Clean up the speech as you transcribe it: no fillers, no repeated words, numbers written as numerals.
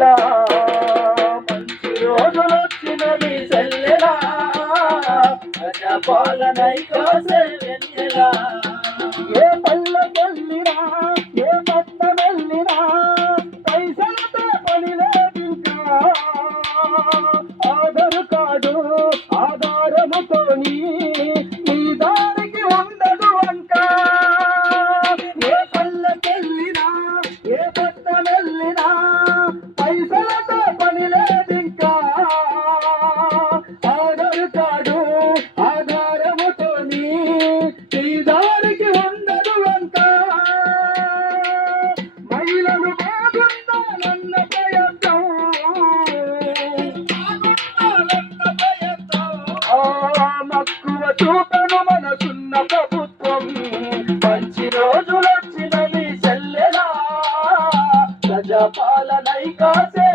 వెన్నెలా మంచి రోజులొచ్చినవి సెల్లెలా ప్రజాపాలనై కాసే వెన్నెలా ఏ పల్లెకెళ్ళినా ఏ పట్ట వెళ్ళినా పైసలతో పని లేదింకా ఆధార్ కార్డు ఆధారముతోని నీ దారికి ఉండదు అంట ఏ పల్లెకెళ్ళినా ఏ పట్ట వెళ్ళినా పైసలతో పని లేదింకా ఆధార్ కార్డు ఆధారముతోని నీ దారికి ఉండదు అంట మహిళలు బాగుండాలన్న ప్రయత్నం మక్కువ చూపను మనసున్న ప్రభుత్వం మంచి రోజులొచ్చినవి చెల్లెలా ప్రజాపాలనై కాసే